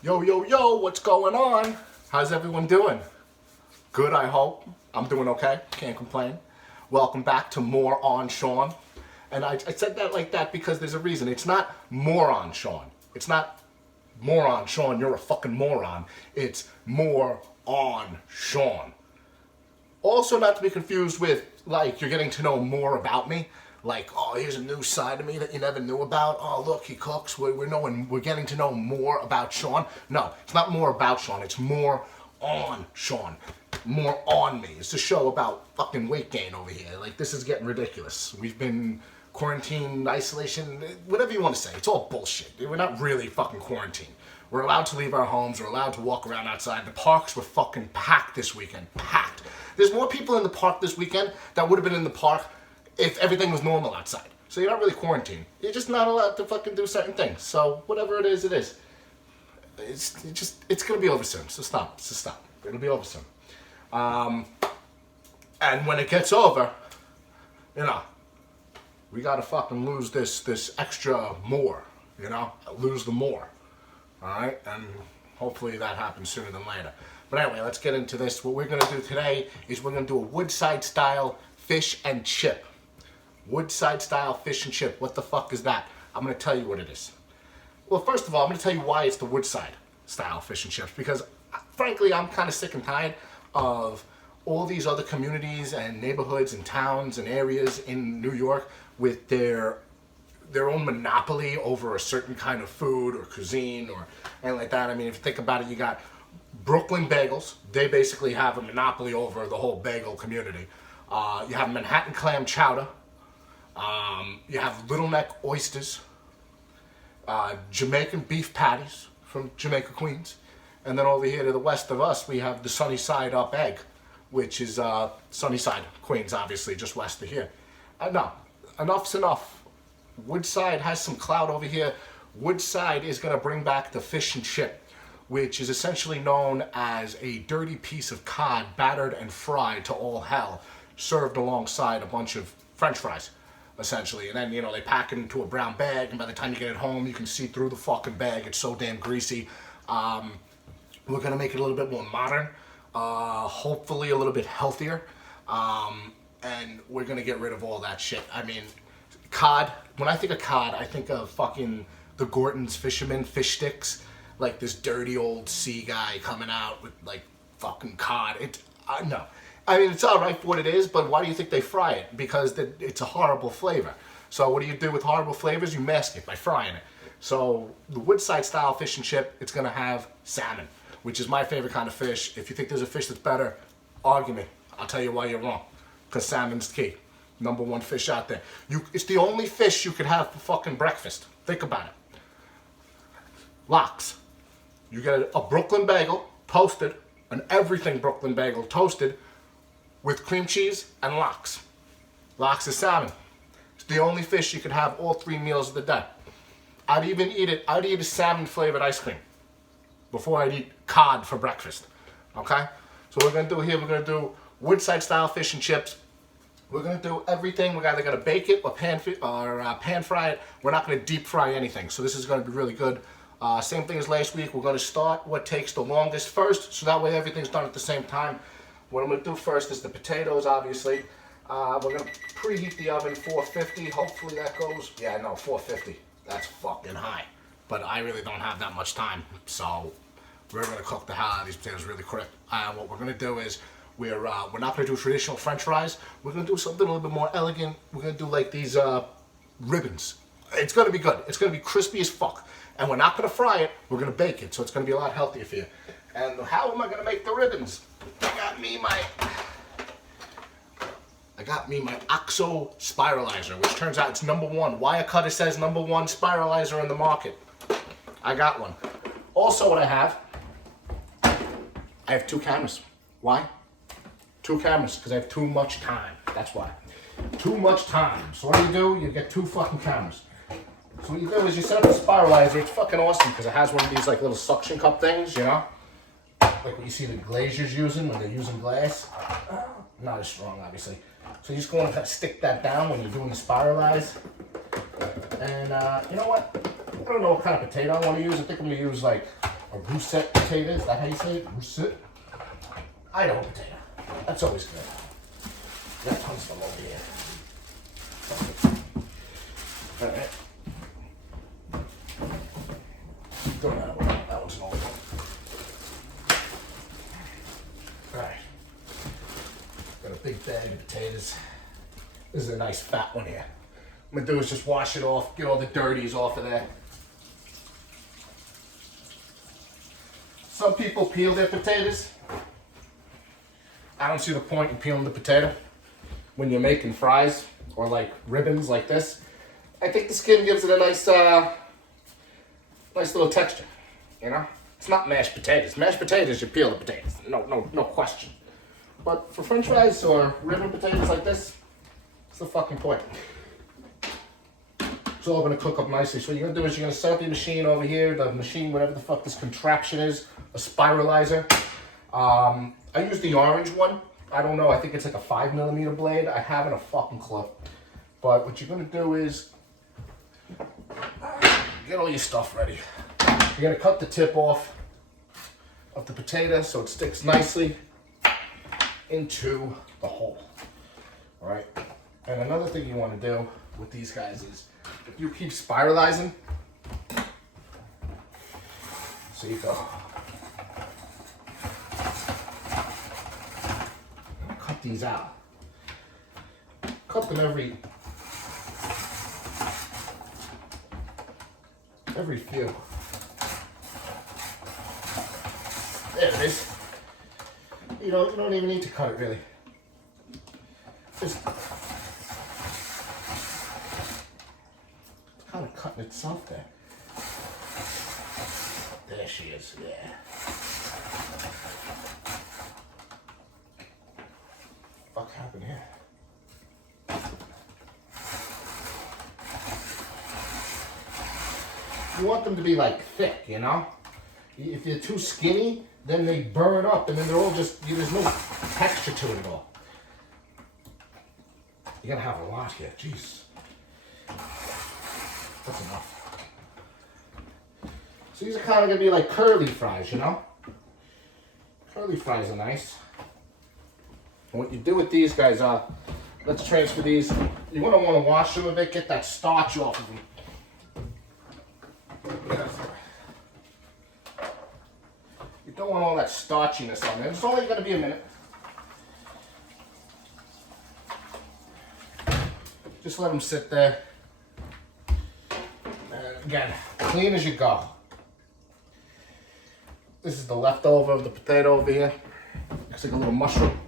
Yo, yo, yo, what's going on? How's everyone doing? Good, I hope. I'm doing okay. Can't complain. Welcome back to More on Sean. And I said that like that because there's a reason. It's not moron Sean. It's not moron Sean, you're a fucking moron. It's more on Sean. Also, not to be confused with, like, you're getting to know more about me. Like, oh, here's a new side of me that you never knew about. Oh, look, he cooks. We're getting to know more about Sean. No, it's not more about Sean. It's more on Sean. More on me. It's a show about fucking weight gain over here. Like, this is getting ridiculous. We've been quarantine, isolation, whatever you want to say. It's all bullshit. We're not really fucking quarantined. We're allowed to leave our homes. We're allowed to walk around outside. The parks were fucking packed this weekend. Packed. There's more people in the park this weekend that would have been in the park if everything was normal outside. So you're not really quarantined. You're just not allowed to fucking do certain things. So whatever it is, it is. It's gonna be over soon. So stop. It'll be over soon. And when it gets over, you know, we gotta fucking lose this extra more. You know, lose the more. All right, and hopefully that happens sooner than later. But anyway, let's get into this. What we're gonna do today is we're gonna do a Woodside style fish and chip. Woodside style fish and chip. What the fuck is that? I'm gonna tell you what it is. Well, first of all, I'm gonna tell you why it's the Woodside style fish and chips, because frankly, I'm kind of sick and tired of all these other communities and neighborhoods and towns and areas in New York with their own monopoly over a certain kind of food or cuisine or anything like that. I mean, if you think about it, you got Brooklyn Bagels. They basically have a monopoly over the whole bagel community. You have Manhattan Clam Chowder. You have Little Neck Oysters. Jamaican Beef Patties from Jamaica, Queens. And then over here to the west of us, we have the Sunny Side Up Egg, which is Sunnyside, Queens, obviously, just west of here. No, enough's enough. Woodside has some clout over here. Woodside is going to bring back the fish and chip, which is essentially known as a dirty piece of cod battered and fried to all hell, served alongside a bunch of French fries, essentially. And then, you know, they pack it into a brown bag, and by the time you get it home, you can see through the fucking bag. It's so damn greasy. We're going to make it a little bit more modern, hopefully a little bit healthier, and we're going to get rid of all that shit. I mean, cod, when I think of cod, I think of fucking the Gorton's fisherman fish sticks, like this dirty old sea guy coming out with like fucking cod. No. I mean, it's all right for what it is, but why do you think they fry it? Because it's a horrible flavor. So what do you do with horrible flavors? You mask it by frying it. So the Woodside style fish and chip, it's gonna have salmon, which is my favorite kind of fish. If you think there's a fish that's better, argue me. I'll tell you why you're wrong. Because salmon's key. Number one fish out there. It's the only fish you could have for fucking breakfast. Think about it. Lox. You get a Brooklyn bagel, toasted, an everything Brooklyn bagel, toasted, with cream cheese and lox. Lox is salmon. It's the only fish you could have all 3 meals of the day. I'd eat a salmon flavored ice cream before I'd eat cod for breakfast. Okay? So what we're gonna do here, we're gonna do Woodside style fish and chips. We're gonna do everything. We're either gonna bake it or pan fry it. We're not gonna deep fry anything. So this is gonna be really good. Same thing as last week. We're gonna start what takes the longest first, so that way everything's done at the same time. What I'm gonna do first is the potatoes, obviously. We're gonna preheat the oven 450. Hopefully that goes. Yeah, no, 450. That's fucking high. But I really don't have that much time, so we're gonna cook the hell out of these potatoes really quick. What we're gonna do is we're not gonna do traditional French fries. We're gonna do something a little bit more elegant. We're gonna do like these ribbons. It's gonna be good. It's gonna be crispy as fuck. And we're not gonna fry it. We're gonna bake it, so it's gonna be a lot healthier for you. And how am I gonna make the ribbons? I got me my OXO spiralizer, which turns out it's #1. Wirecutter says #1 spiralizer in the market. I got one. Also what I have 2 cameras. Why? 2 cameras, because I have too much time. That's why. Too much time. So what do? You get 2 fucking cameras. So what you do is you set up a spiralizer. It's fucking awesome because it has one of these like little suction cup things, you know? Like what you see the glaziers using when they're using glass. Not as strong, obviously. So you just want to stick that down when you're doing the spiralize. And you know what? I don't know what kind of potato I want to use. I think I'm going to use like A russet potato, is that how you say it? Russet? Idaho potato. That's always good. Got tons of them over here. Alright. Throw that one. That one's an old one. Alright. Got a big bag of potatoes. This is a nice fat one here. What I'm gonna do is just wash it off, get all the dirties off of there. Some people peel their potatoes. I don't see the point in peeling the potato when you're making fries or like ribbons like this. I think the skin gives it a nice, nice little texture, you know? It's not mashed potatoes. Mashed potatoes, you peel the potatoes. No question. But for french fries or ribbon potatoes like this, it's the fucking point. It's all gonna cook up nicely. So what you're gonna do is you're gonna set up your machine over here, the machine, whatever the fuck this contraption is, a spiralizer. I use the orange one. I don't know, I think it's like a 5mm blade. I haven't a fucking clue. But what you're gonna do is, get all your stuff ready. You're gonna cut the tip off of the potato so it sticks nicely into the hole. All right. And another thing you want to do with these guys is, if you keep spiralizing, so you go, cut these out. Cut them every few. There it is. You don't even need to cut it really. Just kind of cutting itself there. There she is. Yeah. What happened here? You want them to be like thick, you know? If they're too skinny, then they burn up and then they're all just, there's no texture to it at all. You gotta have a lot here, jeez. That's enough. So these are kind of gonna be like curly fries, you know? Curly fries are nice. And what you do with these guys are, let's transfer these. You're gonna wanna wash them a bit, get that starch off of them. You don't want all that starchiness on there. It's only gonna be a minute. Just let them sit there. And again, clean as you go. This is the leftover of the potato over here. Looks like a little mushroom.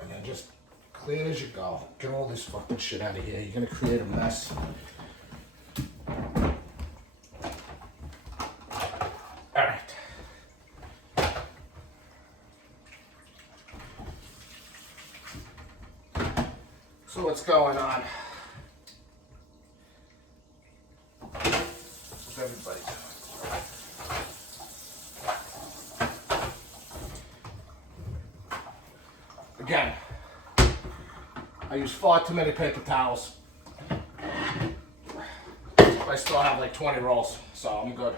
And then just clean as you go. Get all this fucking shit out of here. You're gonna create a mess. Alright. So what's going on? What's everybody doing? Again, I use far too many paper towels. I still have like 20 rolls, so I'm good.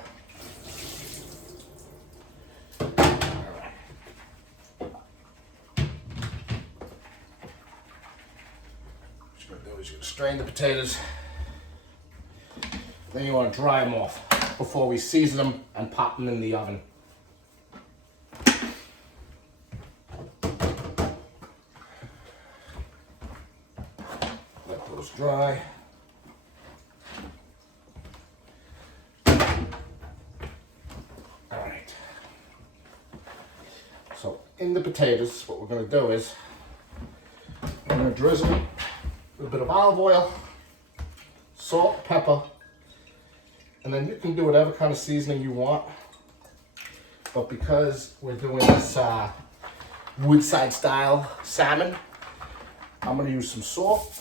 Alright. What you're gonna do is you're gonna strain the potatoes. Then you want to dry them off before we season them and pop them in the oven. Let those dry. Alright. So in the potatoes, what we're going to do is we're going to drizzle a little bit of olive oil, salt, pepper, and then you can do whatever kind of seasoning you want. But because we're doing this Woodside style salmon, I'm going to use some salt,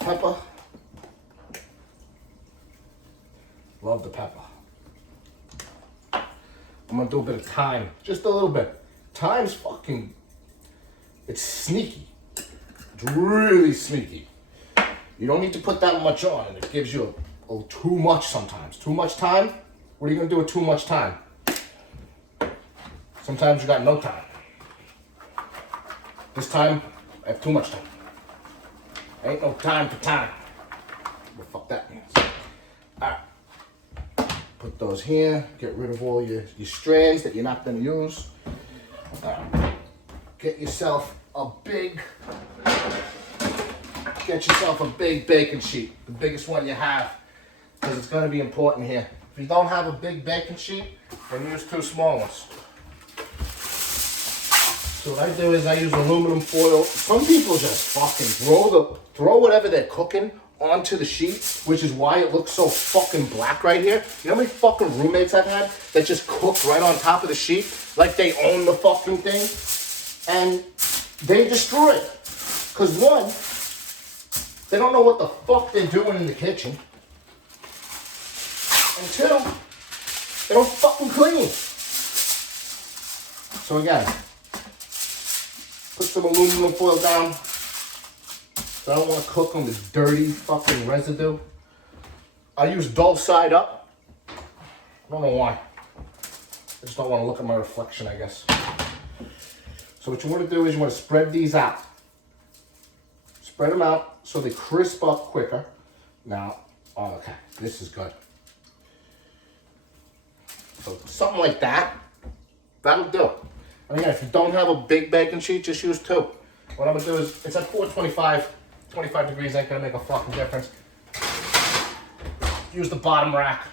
pepper. Love the pepper. I'm going to do a bit of thyme, just a little bit. Thyme's fucking, it's sneaky. It's really sneaky. You don't need to put that much on, and it gives you a little too much sometimes. Too much thyme, What are you gonna do with too much time? Sometimes you got no time. This time, I have too much time. Ain't no time for time. What the fuck that means. Alright. Put those here. Get rid of all your strands that you're not gonna use. Alright. Get yourself a big baking sheet. The biggest one you have. Because it's gonna be important here. If you don't have a big baking sheet, then use 2 small ones. So what I do is I use aluminum foil. Some people just fucking throw whatever they're cooking onto the sheet, which is why it looks so fucking black right here. You know how many fucking roommates I've had that just cook right on top of the sheet like they own the fucking thing? And they destroy it. Because one, they don't know what the fuck they're doing in the kitchen. And 2, they don't fucking clean. So again, put some aluminum foil down. So I don't want to cook on this dirty fucking residue. I use dull side up. I don't know why. I just don't want to look at my reflection, I guess. So what you want to do is you want to spread these out. Spread them out so they crisp up quicker. Now, oh, okay, this is good. So something like that, that'll do. And again, if you don't have a big baking sheet, just use 2. What I'm gonna do is, it's at 425, 25 degrees ain't gonna make a fucking difference. Use the bottom rack,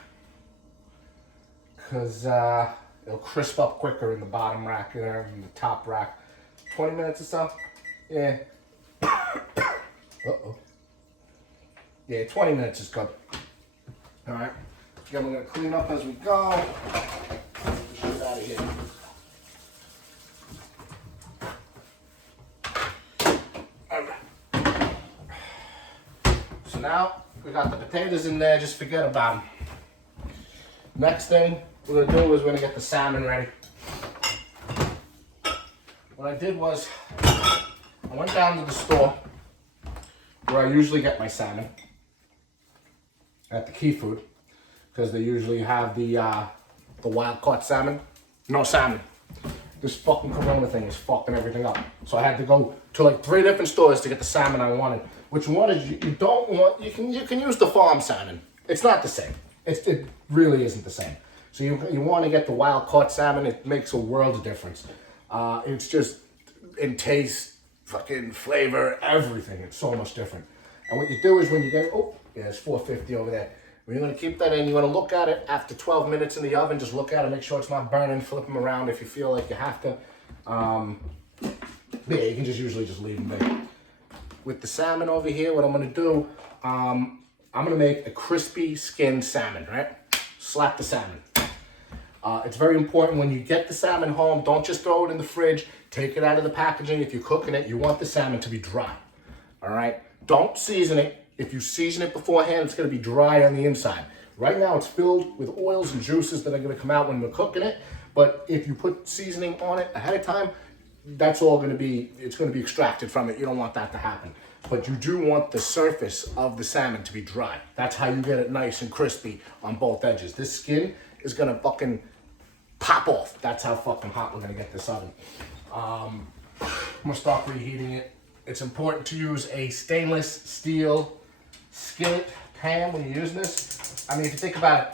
because it'll crisp up quicker in the bottom rack than in the top rack. 20 minutes or so? Yeah. Uh-oh. Yeah, 20 minutes is good. All right. Again, we're gonna clean up as we go. Get out of here. So now we got the potatoes in there, just forget about them. Next thing we're gonna do is we're gonna get the salmon ready. What I did was I went down to the store where I usually get my salmon at the Key Food, because they usually have the wild caught salmon. No salmon. This fucking Corona thing is fucking everything up. So I had to go to like 3 different stores to get the salmon I wanted. Which one is you don't want? You can use the farm salmon. It's not the same. It really isn't the same. So you want to get the wild caught salmon. It makes a world of difference. It's just in taste, fucking flavor, everything. It's so much different. And what you do is when you get, oh yeah, it's 450 over there. When you're gonna keep that in, you want to look at it after 12 minutes in the oven. Just look at it, make sure it's not burning. Flip them around if you feel like you have to. Yeah, you can usually just leave them there. With the salmon over here, what I'm gonna do, I'm gonna make a crispy skinned salmon, right? Slap the salmon. It's very important when you get the salmon home, don't just throw it in the fridge. Take it out of the packaging. If you're cooking it, you want the salmon to be dry, all right? Don't season it. If you season it beforehand, it's gonna be dry on the inside. Right now, it's filled with oils and juices that are gonna come out when we're cooking it. But if you put seasoning on it ahead of time, that's all gonna be, it's gonna be extracted from it. You don't want that to happen. But you do want the surface of the salmon to be dry. That's how you get it nice and crispy on both edges. This skin is gonna fucking pop off. That's how fucking hot we're gonna get this oven. I'm gonna start reheating it. It's important to use a stainless steel skillet pan when you're using this. I mean, if you think about it,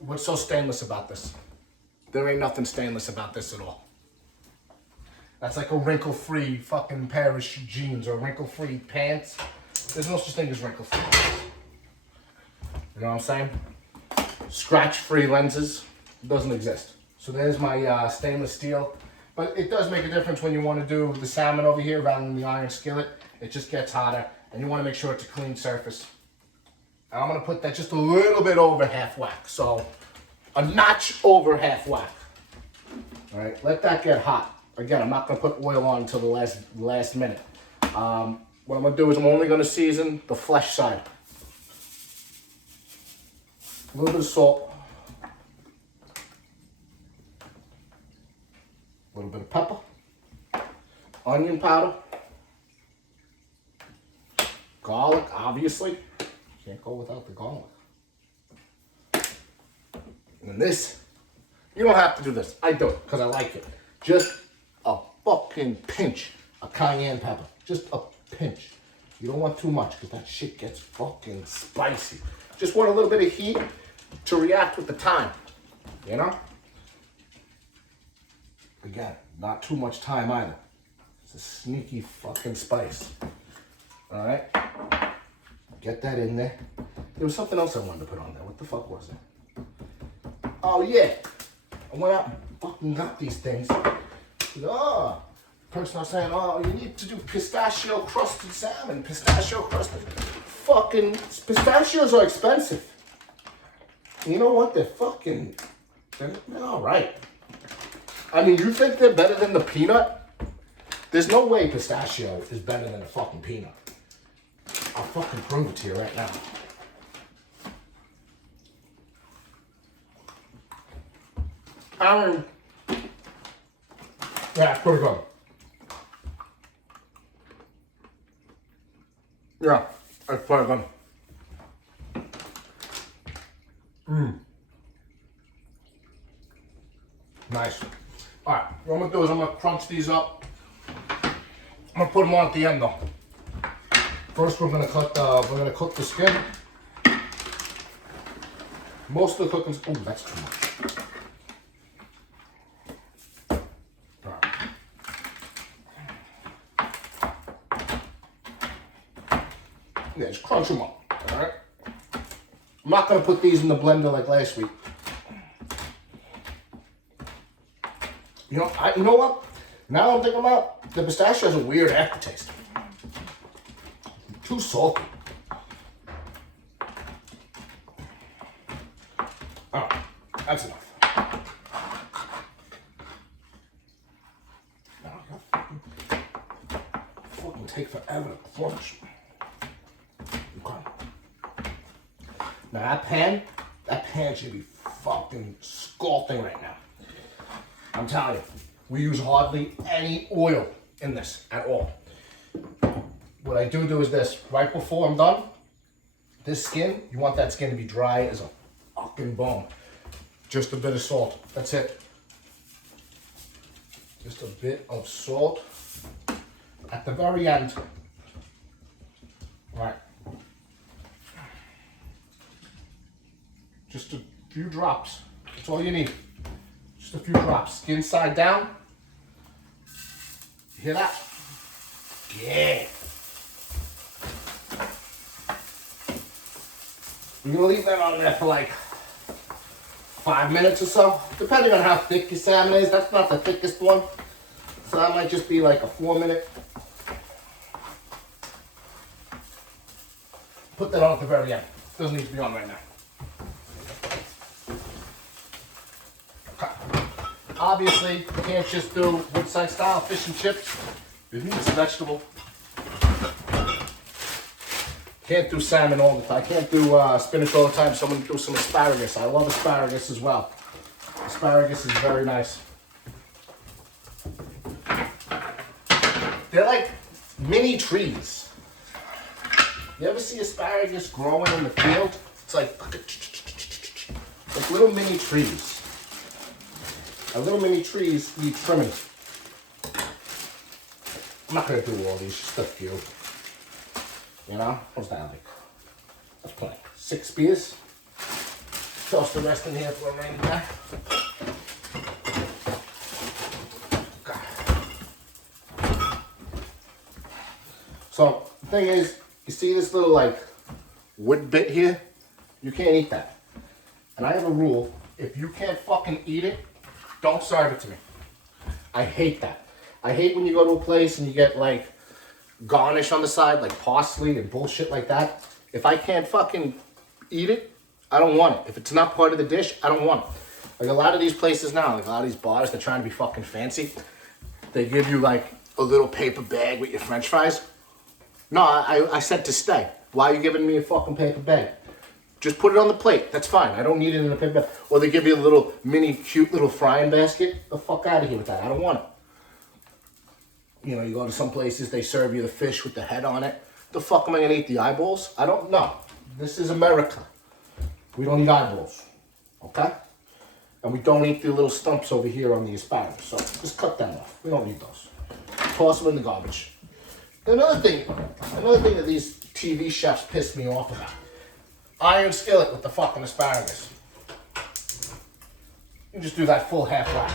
what's so stainless about this? There ain't nothing stainless about this at all. That's like a wrinkle-free fucking pair of jeans or wrinkle-free pants. There's no such thing as wrinkle-free pants. You know what I'm saying? Scratch-free lenses, doesn't exist. So there's my stainless steel. But it does make a difference when you want to do the salmon over here rather than the iron skillet. It just gets hotter, and you want to make sure it's a clean surface. And I'm going to put that just a little bit over half whack. So a notch over half whack. All right, let that get hot. Again, I'm not going to put oil on until the last minute. What I'm going to do is I'm only going to season the flesh side. A little bit of salt. A little bit of pepper. Onion powder. Garlic, obviously. Can't go without the garlic. And this, you don't have to do this. I do it because I like it. Just a fucking pinch of cayenne pepper. Just a pinch. You don't want too much because that shit gets fucking spicy. Just want a little bit of heat to react with the time. You know? Again, not too much time either. It's a sneaky fucking spice. Alright? Get that in there. There was something else I wanted to put on there. What the fuck was it? Oh yeah. I went out and fucking got these things. Oh. Person was saying, oh, you need to do pistachio crusted salmon. Pistachio crusted. Fucking pistachios are expensive. You know what? They're alright. I mean, you think they're better than the peanut? There's no way pistachio is better than a fucking peanut. I'll fucking prove it to you right now. I mean, yeah, it's pretty good. Yeah, it's pretty good. Nice. Alright, what I'm gonna do is I'm gonna crunch these up. I'm gonna put them on at the end though. First we're gonna cook the skin. Most of the cooking's, oh, that's too much. Alright. Yeah, just crunch them up, alright? I'm not gonna put these in the blender like last week. You know what? Now I'm thinking about the pistachio has a weird aftertaste. Too salty. Oh, that's enough. Now, fucking take forever to crunch. Okay. Now that pan should be fucking scalding right now. I'm telling you, we use hardly any oil in this at all. What I do is this, right before I'm done, this skin, you want that skin to be dry as a fucking bone. Just a bit of salt, that's it. Just a bit of salt at the very end. Right. Just a few drops, that's all you need. Just a few drops, skin side down. You hear that? Yeah. You're gonna leave that on there for like 5 minutes or so, depending on how thick your salmon is. That's not the thickest one, so that might just be like a 4-minute. Put that on at the very end. Doesn't need to be on right now. Okay. Obviously, you can't just do Woodside style fish and chips. It needs a vegetable. Can't do salmon all the time. I can't do spinach all the time, so I'm going to do some asparagus. I love asparagus as well. Asparagus is very nice. They're like mini trees. You ever see asparagus growing in the field? It's like little mini trees. And little mini trees need trimming. I'm not going to do all these, just a few. You know, what's that like? That's plenty. 6 spears. Toss the rest in here for a rainy day. Okay. So, the thing is, you see this little like wood bit here? You can't eat that. And I have a rule, if you can't fucking eat it, don't serve it to me. I hate that. I hate when you go to a place and you get like garnish on the side, like parsley and bullshit like that. If I can't fucking eat it, I don't want it. If it's not part of the dish, I don't want it. Like a lot of these places now, like a lot of these bars, they're trying to be fucking fancy. They give you like a little paper bag with your french fries. No, I said to stay. Why are you giving me a fucking paper bag? Just put it on the plate. That's fine. I don't need it in a paper bag. Or they give you a little mini cute little frying basket. The fuck out of here with that. I don't want it. You know, you go to some places, they serve you the fish with the head on it. The fuck am I gonna eat the eyeballs? I don't know. This is America. We don't eat eyeballs. Okay? And we don't eat the little stumps over here on the asparagus. So just cut them off. We don't need those. Toss them in the garbage. Another thing that these TV chefs piss me off about. Iron skillet with the fucking asparagus. You just do that full half whack.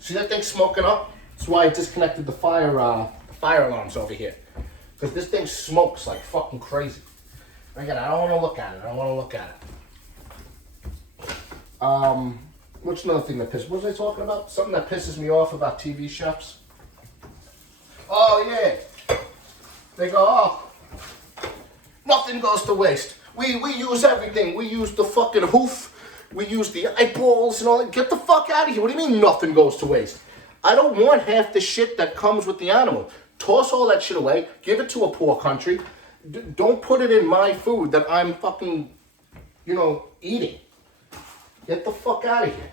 See that thing smoking up? That's why I disconnected the fire alarms over here. Because this thing smokes like fucking crazy. Again, I don't want to look at it. What's another thing that pisses? What was I talking about? Something that pisses me off about TV chefs. Oh yeah. They go, oh, nothing goes to waste. We use everything. We use the fucking hoof. We use the eyeballs and all that. Get the fuck out of here. What do you mean nothing goes to waste? I don't want half the shit that comes with the animal. Toss all that shit away. Give it to a poor country. Don't put it in my food that I'm fucking, eating. Get the fuck out of here.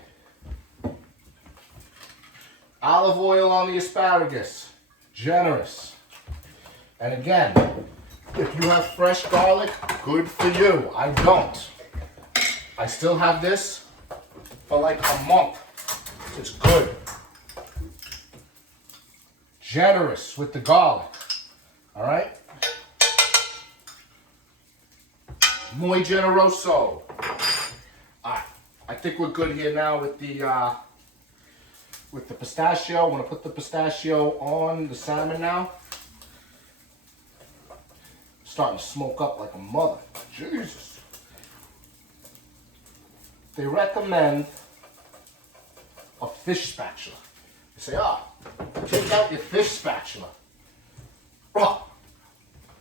Olive oil on the asparagus. Generous. And again, if you have fresh garlic, good for you. I don't. I still have this for like a month. It's good. Generous with the garlic. All right? Muy generoso. All right. I think we're good here now with the pistachio. I want to put the pistachio on the salmon now. Starting to smoke up like a mother. Jesus. They recommend a fish spatula. They say, take out your fish spatula. Bro,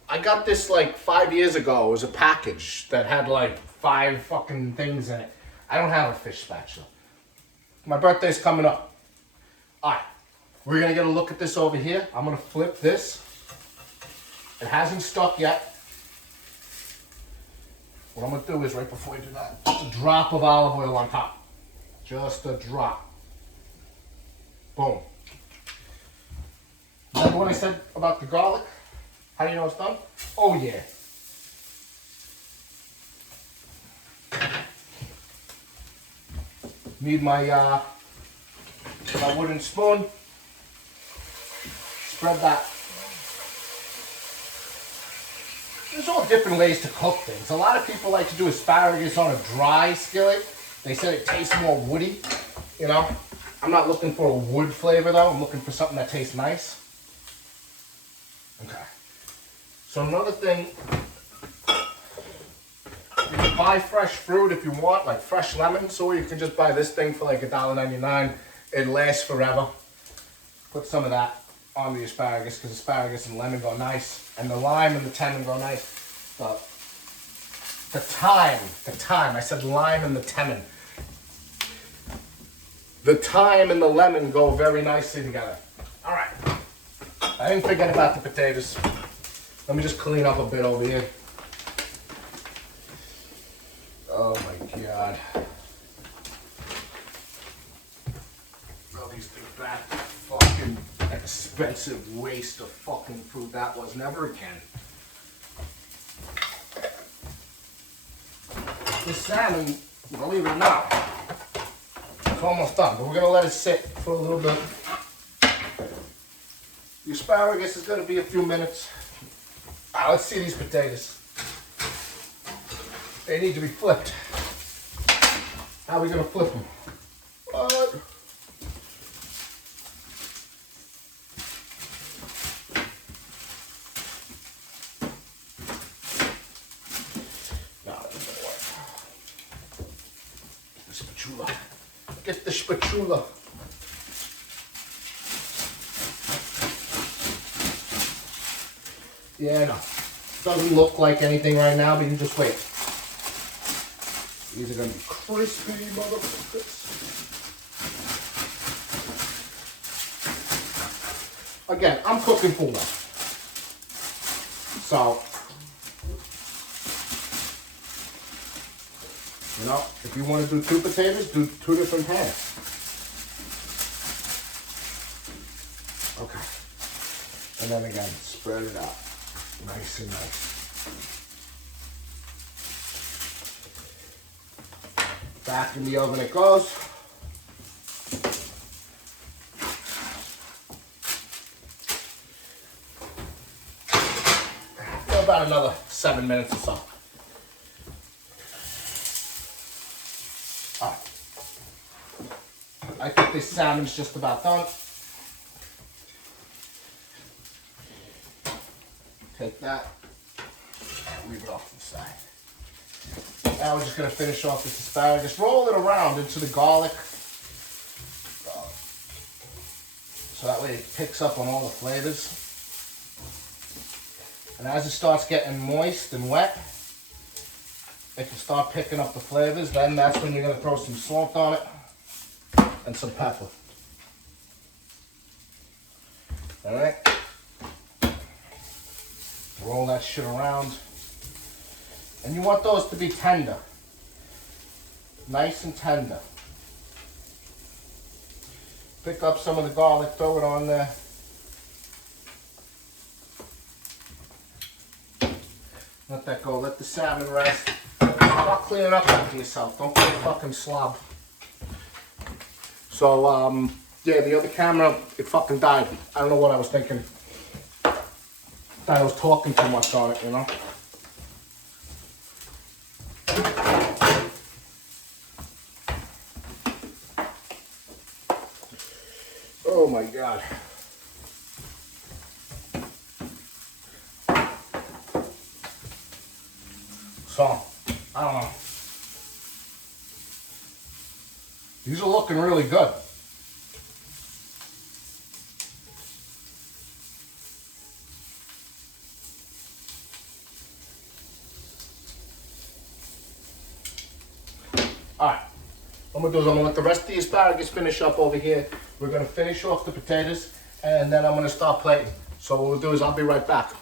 I got this like 5 years ago. It was a package that had like 5 fucking things in it. I don't have a fish spatula. My birthday's coming up. Alright, we're gonna get a look at this over here. I'm gonna flip this. It hasn't stuck yet. What I'm gonna do is right before you do that, just a drop of olive oil on top. Just a drop. Boom. Remember what I said about the garlic? How do you know it's done? Oh yeah. Need my wooden spoon. Spread that. There's all different ways to cook things. A lot of people like to do asparagus on a dry skillet. They said it tastes more woody, I'm not looking for a wood flavor though. I'm looking for something that tastes nice. Okay. So another thing, you can buy fresh fruit if you want, like fresh lemons, or you can just buy this thing for like $1.99. It lasts forever. Put some of that on the asparagus because asparagus and lemon go nice, and the lime and the thyme go nice. The thyme, I said lime and the thyme. The thyme and the lemon go very nicely together. All right, I didn't forget about the potatoes. Let me just clean up a bit over here. Oh my God. All these things back. Fucking expensive waste of fucking food that was. Never again. This salmon, believe it or not, it's almost done, but we're gonna let it sit for a little bit. The asparagus is gonna be a few minutes. Let's see these potatoes. They need to be flipped. How are we gonna flip them? What? Get the spatula. Yeah, no. Doesn't look like anything right now, but you just wait. These are gonna be crispy, motherfuckers. Again, I'm cooking for one. So, if you want to do 2 potatoes, do 2 different halves. Okay. And then again, spread it out. Nice and nice. Back in the oven it goes. about another 7 minutes or so. Alright. I think this salmon's just about done. Take that, leave it off to the side. Now we're just going to finish off this asparagus. Roll it around into the garlic. So that way it picks up on all the flavors. And as it starts getting moist and wet, it can start picking up the flavors. Then that's when you're going to throw some salt on it and some pepper. Alright. Roll that shit around. And you want those to be tender. Nice and tender. Pick up some of the garlic, throw it on there. Let that go. Let the salmon rest. Start cleaning up after yourself. Don't be a fucking slob. So, yeah, the other camera, it fucking died. I don't know what I was thinking. I was talking too much on it, you know? Oh my God. So, I don't know. These are looking really good. Alright, what I'm going to do is I'm going to let the rest of the asparagus finish up over here. We're going to finish off the potatoes and then I'm going to start plating. So what we'll do is I'll be right back.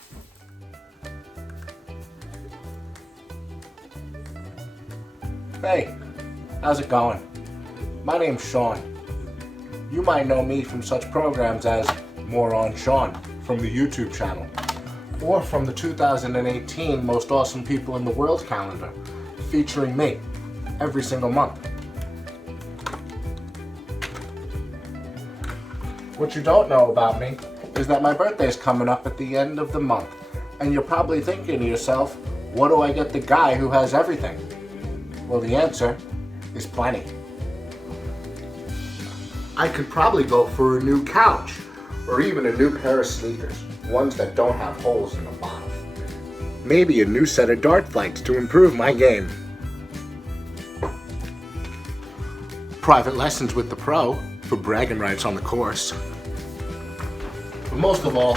Hey, how's it going? My name's Sean. You might know me from such programs as More on Sean from the YouTube channel, or from the 2018 Most Awesome People in the World calendar, featuring me every single month. What you don't know about me is that my birthday's coming up at the end of the month, and you're probably thinking to yourself, what do I get the guy who has everything? Well, the answer is plenty. I could probably go for a new couch, or even a new pair of sneakers, ones that don't have holes in the bottom. Maybe a new set of dart flights to improve my game. Private lessons with the pro for bragging rights on the course. But most of all,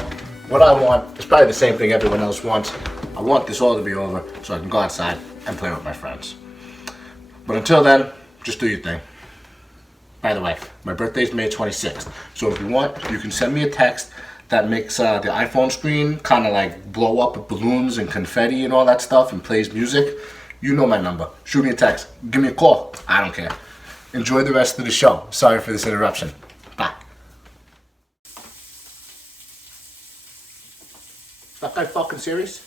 what I want is probably the same thing everyone else wants. I want this all to be over so I can go outside and play with my friends. But until then, just do your thing. By the way, my birthday's May 26th, so if you want, you can send me a text that makes the iPhone screen kind of like blow up with balloons and confetti and all that stuff and plays music. You know my number. Shoot me a text. Give me a call. I don't care. Enjoy the rest of the show. Sorry for this interruption. Bye. Is that guy fucking serious?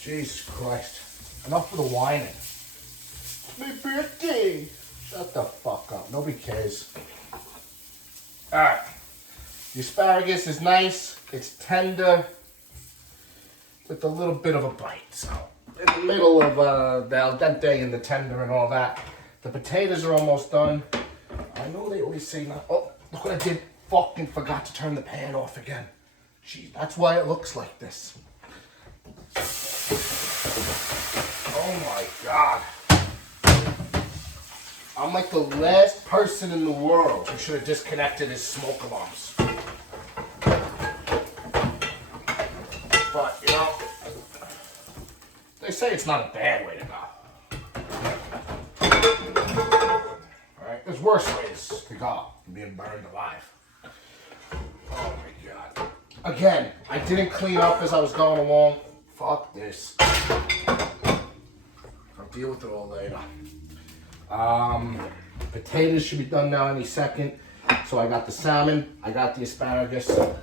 Jesus Christ. Enough of the whining. It's my birthday. Shut the fuck up. Nobody cares. Alright. The asparagus is nice. It's tender. With a little bit of a bite. So, in the middle of the al dente and the tender and all that. The potatoes are almost done. I know they always say not. Oh, look what I did. Fucking forgot to turn the pan off again. Jeez, that's why it looks like this. Oh my God. I'm like the last person in the world who should have disconnected his smoke alarms. But, you know, they say it's not a bad way to go. Alright, there's worse ways to go than being burned alive. Oh my God. Again, I didn't clean up as I was going along. Fuck this. I'll deal with it all later. Potatoes should be done now any second. So I got the salmon, I got the asparagus. Then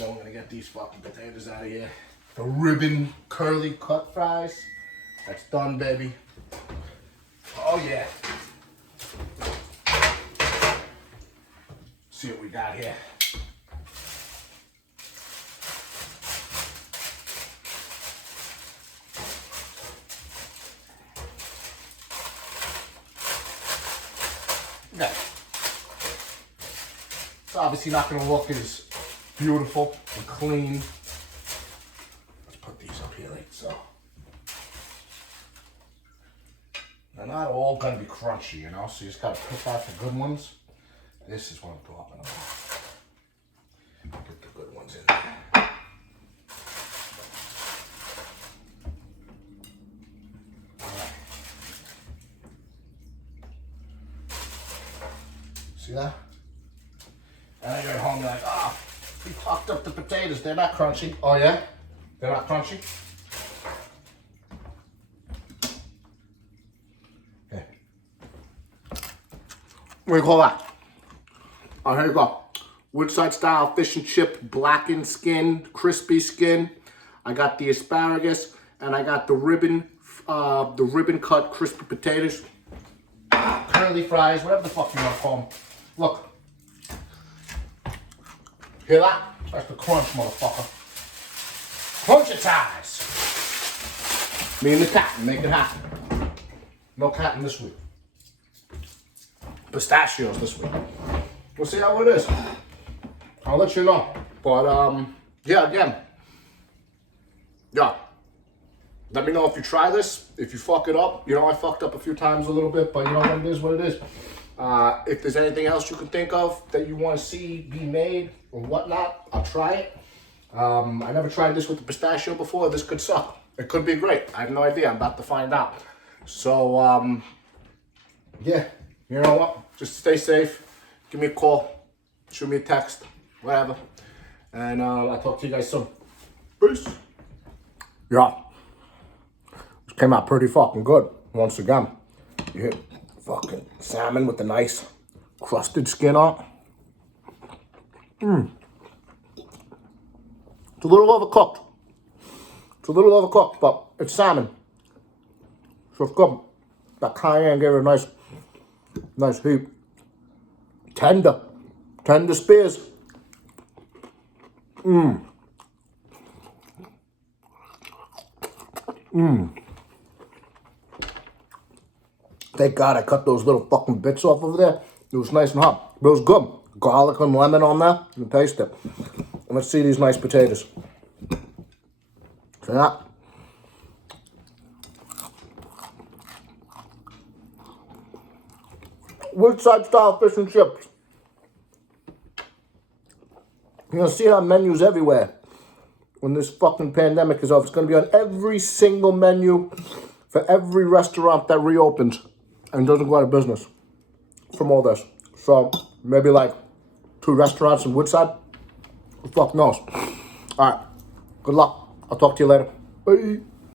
we're gonna get these fucking potatoes out of here. The ribbon curly cut fries. That's done, baby. Oh yeah. See what we got here. Yeah. It's obviously not going to look as beautiful and clean. Let's put these up here like so. They're not all going to be crunchy, you know, so you just got to pick out the good ones. This is what I'm talking about. Get the good ones in there. See that? And then you're at home, you're like, oh, we fucked up the potatoes. They're not crunchy. Oh, yeah? They're not crunchy? Hey. What do you call that? Oh, here you go. Woodside style fish and chip, blackened skin, crispy skin. I got the asparagus, and I got the ribbon cut crispy potatoes. Curly fries, whatever the fuck you want to call them. Look. Hear that? That's the crunch, motherfucker. Crunch your ties. Me and the cat make it happen. No catting this week. Pistachios this week. We'll see how it is. I'll let you know. But, yeah, again. Yeah. Let me know if you try this. If you fuck it up. You know, I fucked up a few times a little bit, but you know what it is. If there's anything else you can think of that you want to see be made or whatnot, I'll try it. I never tried this with the pistachio before. This could suck. It could be great. I have no idea. I'm about to find out. So, yeah. You know what? Just stay safe. Give me a call. Shoot me a text. Whatever. And I'll talk to you guys soon. Peace. Yeah. This came out pretty fucking good. Once again. You hit fucking salmon with the nice crusted skin on. It's a little overcooked. But it's salmon. So it's good. That cayenne gave it a nice heat. Tender spears. Thank God I cut those little fucking bits off over there. It was nice and hot. But it was good. Garlic and lemon on there. You can taste it. And let's see these nice potatoes. See that? Woodside style fish and chips. You're going to see it on menus everywhere when this fucking pandemic is over. It's going to be on every single menu for every restaurant that reopens and doesn't go out of business from all this. So maybe like 2 restaurants in Woodside. Who the fuck knows? All right. Good luck. I'll talk to you later. Bye.